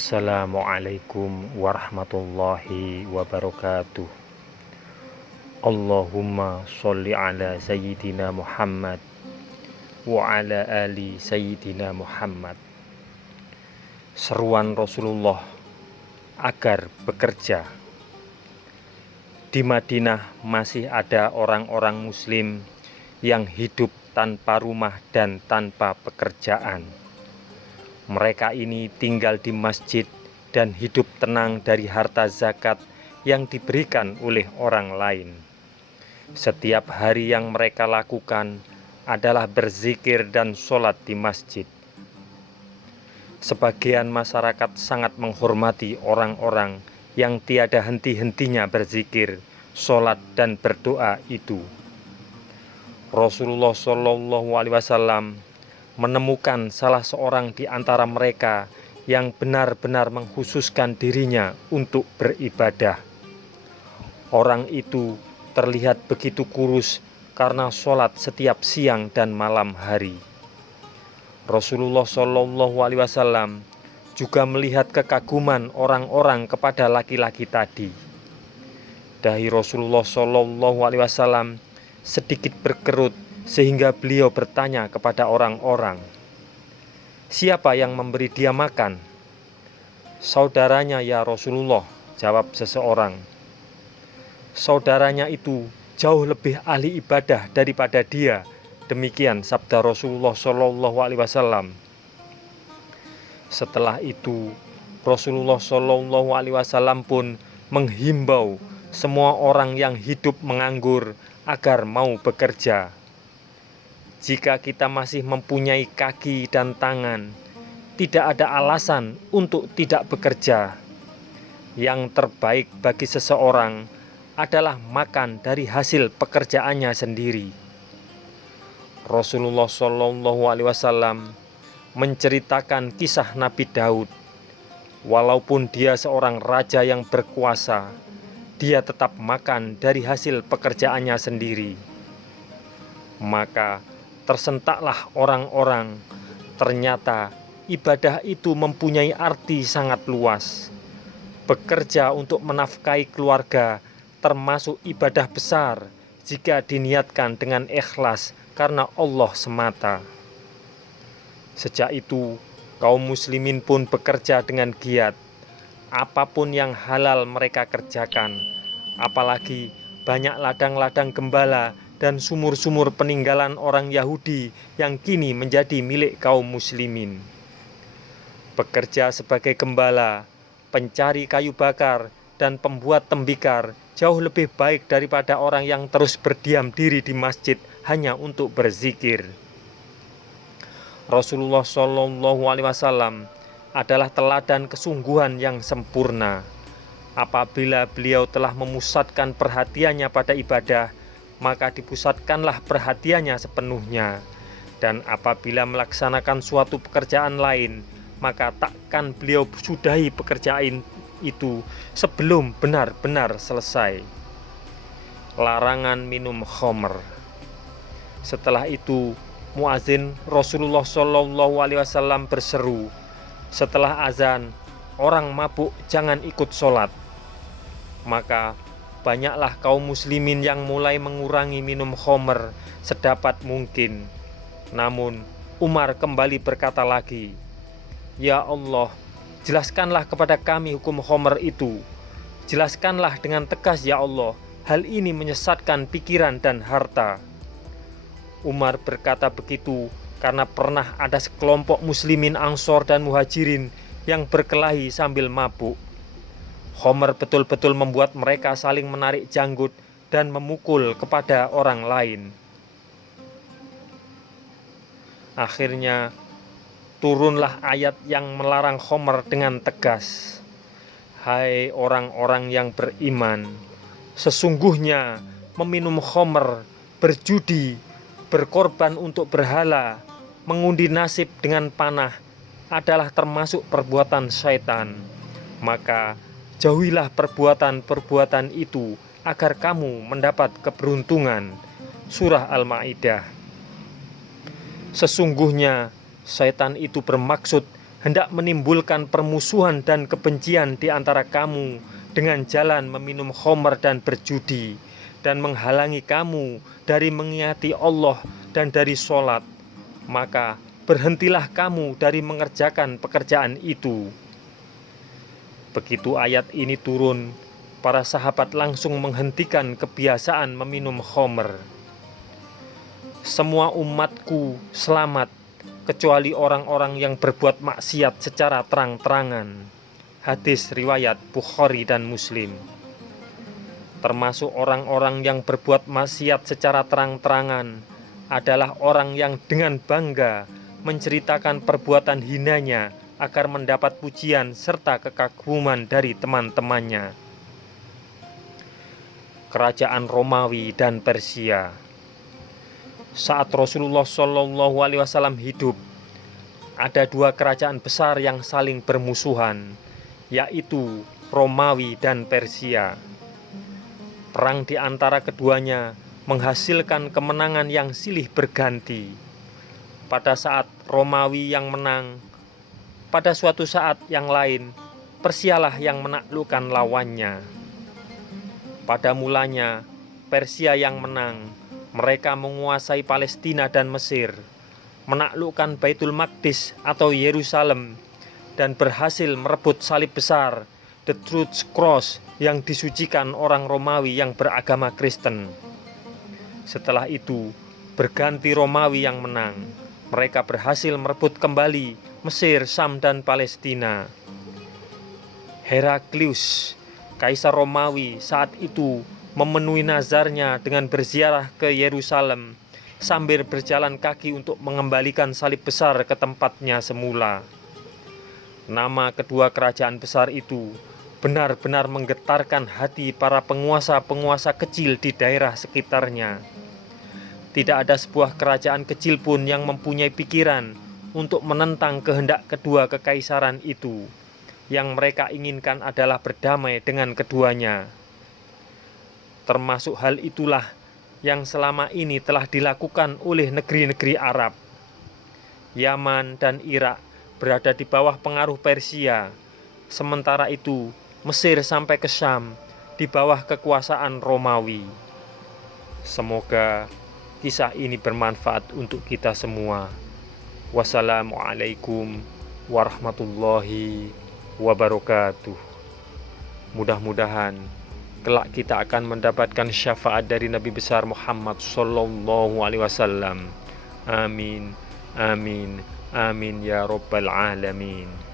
Assalamualaikum warahmatullahi wabarakatuh. Allahumma sholli ala Sayyidina Muhammad wa ala ali Sayyidina Muhammad. Seruan Rasulullah agar bekerja. Di Madinah masih ada orang-orang muslim yang hidup tanpa rumah dan tanpa pekerjaan. Mereka ini tinggal di masjid dan hidup tenang dari harta zakat yang diberikan oleh orang lain. Setiap hari yang mereka lakukan adalah berzikir dan sholat di masjid. Sebagian masyarakat sangat menghormati orang-orang yang tiada henti-hentinya berzikir, sholat dan berdoa itu. Rasulullah SAW menemukan salah seorang di antara mereka yang benar-benar mengkhususkan dirinya untuk beribadah. Orang itu terlihat begitu kurus karena sholat setiap siang dan malam hari. Rasulullah SAW juga melihat kekaguman orang-orang kepada laki-laki tadi. Dahi Rasulullah SAW sedikit berkerut sehingga beliau bertanya kepada orang-orang, "Siapa yang memberi dia makan?" "Saudaranya ya Rasulullah," jawab seseorang. "Saudaranya itu jauh lebih ahli ibadah daripada dia." Demikian sabda Rasulullah SAW. Setelah itu Rasulullah SAW pun menghimbau semua orang yang hidup menganggur agar mau bekerja. Jika kita masih mempunyai kaki dan tangan, tidak ada alasan untuk tidak bekerja. Yang terbaik bagi seseorang adalah makan dari hasil pekerjaannya sendiri. Rasulullah SAW menceritakan kisah Nabi Daud. Walaupun dia seorang raja yang berkuasa, dia tetap makan dari hasil pekerjaannya sendiri. Maka tersentaklah orang-orang, ternyata ibadah itu mempunyai arti sangat luas. Bekerja untuk menafkahi keluarga termasuk ibadah besar jika diniatkan dengan ikhlas karena Allah semata. Sejak itu, kaum muslimin pun bekerja dengan giat. Apapun yang halal mereka kerjakan, apalagi banyak ladang-ladang gembala dan sumur-sumur peninggalan orang Yahudi yang kini menjadi milik kaum muslimin. Bekerja sebagai gembala, pencari kayu bakar, dan pembuat tembikar jauh lebih baik daripada orang yang terus berdiam diri di masjid hanya untuk berzikir. Rasulullah SAW adalah teladan kesungguhan yang sempurna. Apabila beliau telah memusatkan perhatiannya pada ibadah, maka dipusatkanlah perhatiannya sepenuhnya. Dan apabila melaksanakan suatu pekerjaan lain, maka takkan beliau sudahi pekerjaan itu sebelum benar-benar selesai. Larangan minum khamr. Setelah itu, muazin Rasulullah SAW berseru, "Setelah azan, orang mabuk jangan ikut sholat." Maka banyaklah kaum muslimin yang mulai mengurangi minum khamr sedapat mungkin. Namun Umar kembali berkata lagi, "Ya Allah, jelaskanlah kepada kami hukum khamr itu. Jelaskanlah dengan tegas ya Allah, hal ini menyesatkan pikiran dan harta." Umar berkata begitu karena pernah ada sekelompok muslimin Ansor dan Muhajirin yang berkelahi sambil mabuk. Khamr betul-betul membuat mereka saling menarik janggut dan memukul kepada orang lain. Akhirnya turunlah ayat yang melarang khamr dengan tegas. "Hai orang-orang yang beriman, sesungguhnya meminum khamr, berjudi, berkorban untuk berhala, mengundi nasib dengan panah adalah termasuk perbuatan syaitan. Maka jauhilah perbuatan-perbuatan itu agar kamu mendapat keberuntungan." Surah Al-Maidah. Sesungguhnya syaitan itu bermaksud hendak menimbulkan permusuhan dan kebencian di antara kamu dengan jalan meminum khamr dan berjudi, dan menghalangi kamu dari mengingati Allah dan dari sholat, maka berhentilah kamu dari mengerjakan pekerjaan itu. Begitu ayat ini turun, para sahabat langsung menghentikan kebiasaan meminum khamr. Semua umatku selamat, kecuali orang-orang yang berbuat maksiat secara terang-terangan. Hadis riwayat Bukhari dan Muslim. Termasuk orang-orang yang berbuat maksiat secara terang-terangan adalah orang yang dengan bangga menceritakan perbuatan hinanya agar mendapat pujian serta kekaguman dari teman-temannya. Kerajaan Romawi dan Persia. Saat Rasulullah SAW hidup, ada dua kerajaan besar yang saling bermusuhan, yaitu Romawi dan Persia. Perang di antara keduanya menghasilkan kemenangan yang silih berganti. Pada saat Romawi yang menang, pada suatu saat yang lain, Persialah yang menaklukkan lawannya. Pada mulanya, Persia yang menang. Mereka menguasai Palestina dan Mesir, menaklukkan Baitul Maqdis atau Yerusalem, dan berhasil merebut salib besar, The Truth Cross, yang disucikan orang Romawi yang beragama Kristen. Setelah itu, berganti Romawi yang menang. Mereka berhasil merebut kembali Mesir, Sam, dan Palestina. Heraklius, kaisar Romawi saat itu, memenuhi nazarnya dengan berziarah ke Yerusalem sambil berjalan kaki untuk mengembalikan salib besar ke tempatnya semula. Nama kedua kerajaan besar itu benar-benar menggetarkan hati para penguasa-penguasa kecil di daerah sekitarnya. Tidak ada sebuah kerajaan kecil pun yang mempunyai pikiran untuk menentang kehendak kedua kekaisaran itu. Yang mereka inginkan adalah berdamai dengan keduanya. Termasuk hal itulah yang selama ini telah dilakukan oleh negeri-negeri Arab. Yaman dan Irak berada di bawah pengaruh Persia, sementara itu Mesir sampai ke Syam di bawah kekuasaan Romawi. Semoga kisah ini bermanfaat untuk kita semua. Wassalamualaikum warahmatullahi wabarakatuh. Mudah-mudahan kelak kita akan mendapatkan syafaat dari Nabi besar Muhammad sallallahu alaihi wasallam. Amin, amin, amin ya rabbal alamin.